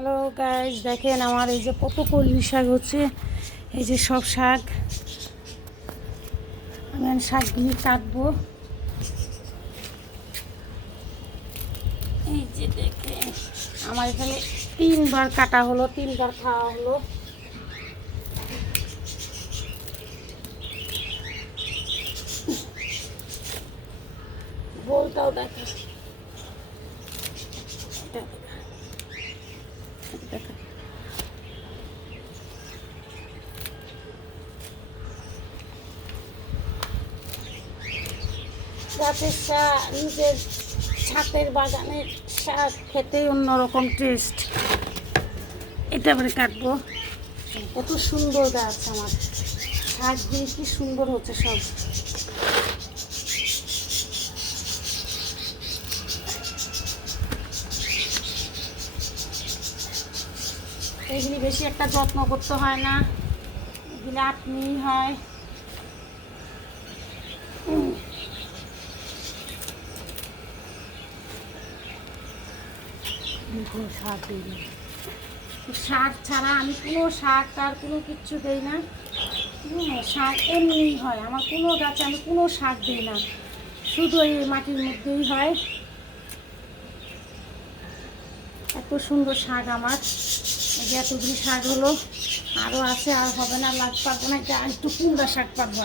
Hello guys, দেখেন আমার এই যে কত কলমি শাক হচ্ছে। এই যে সব শাক আমি শাকগুলি কাটবো। এই যে দেখেন আমার এখানে 3বার কাটা হলো, 3বার খাওয়া হলো। গোলটাও দেখা দেখা গাছের শাক, নিজের ছাদের বাগানের শাক খেতে অন্যরকম টেস্ট। এটা করে কাটবো। কত সুন্দর গাছ আমার, শাক দিয়ে কি সুন্দর হচ্ছে সব। এগুলি বেশি একটা যত্ন করতে হয় না, এগুলি আপনি হয়। সার ছাড়া আমি কোনো সার টার কোনো কিচ্ছু দিই না। সার এমনিই হয় আমার, কোনো গাছে আমি কোনো সার দিই না, শুধু এই মাটির মধ্যেই হয়। এত সুন্দর শাক আমার, এই যে এতগুলি শাক হলো, আরও আছে, আর হবে না, লাগ পারবো না, এটা আর একটু কুমড়া শাক পারবো।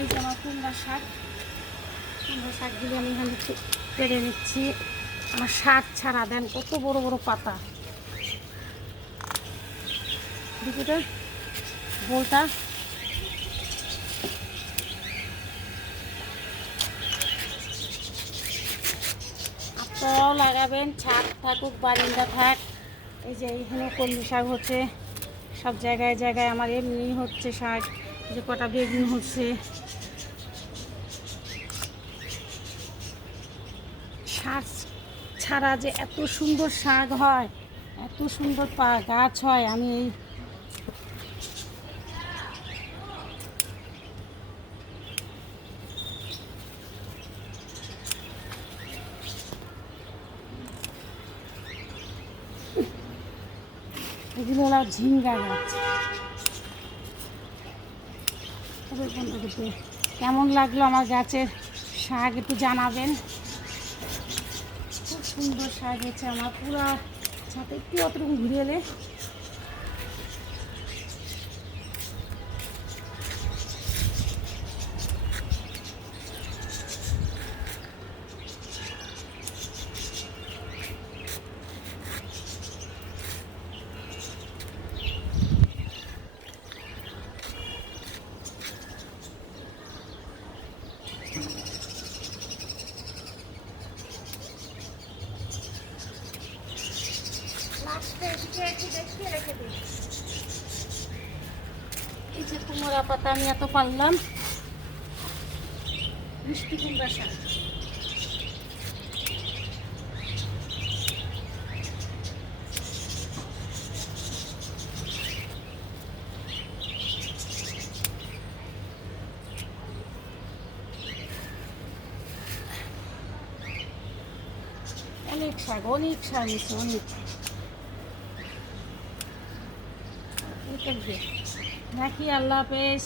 এই যে আমার কুমড়া শাকগুলি আমি এখানে পেরে নিচ্ছি। আমার শাক ছাড়া দেন কত বড় বড় পাতা, দুটোটা বোলটা। আপনারাও লাগাবেন, ছাদ থাকুক বারিন্দা থাক। এই যে এইখানে কলমি শাক হচ্ছে, সব জায়গায় জায়গায় আমার এমনি হচ্ছে শাক। যে কটা বেগুন হচ্ছে। শাক ছাড়া যে এত সুন্দর শাক হয়, এত সুন্দর গাছ হয়, আমি এই এগুলো হলো ঝিঙ্গা গাছ। কেমন লাগলো আমার গাছের শাক একটু জানাবেন। খুব সুন্দর শাক হচ্ছে আমার, পুরো ছাদে একটু অতটুকু ঘুরে এলে এই যে কুমড়া পাতা আমি এত পারলাম, মিষ্টি কুমড়া শাক। অনেক শাক হয়েছে, অনেক। নাকি আল্লাহ হাফেজ।